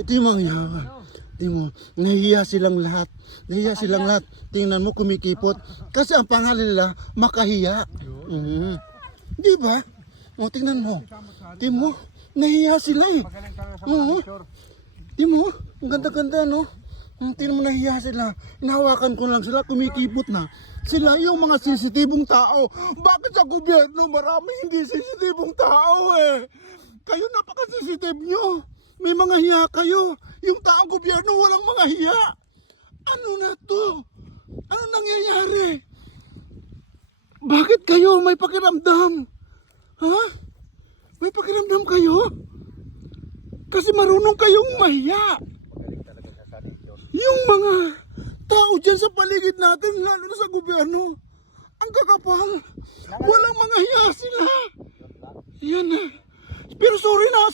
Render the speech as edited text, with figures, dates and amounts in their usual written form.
Timang yawa. Timo, nahiya silang lahat. Nahiya silang lahat. Tingnan mo kumikipot. Kasi ang pangalan nila, makahiya. Di ba? O, tingnan mo. Timo, nahiya sila eh. Oo. Timo, ang ganda-ganda no? Tingnan mo, nahiya sila. Inahawakan ko lang sila, kumikipot na. Sila yung mga sensitibong tao. Bakit sa gobyerno marami hindi sensitibong tao eh? Kayo napaka-sensitive nyo. May mga hiya kayo. Yung taong gobyerno walang mga hiya. Ano na to? Ano nangyayari? Bakit kayo may pakiramdam? Ha? May pakiramdam kayo? Kasi marunong kayong mahiya. Yung mga tao dyan sa paligid natin, lalo na sa gobyerno, ang kakapal. Walang mga hiya sila. Yan na. Pero sorry lang.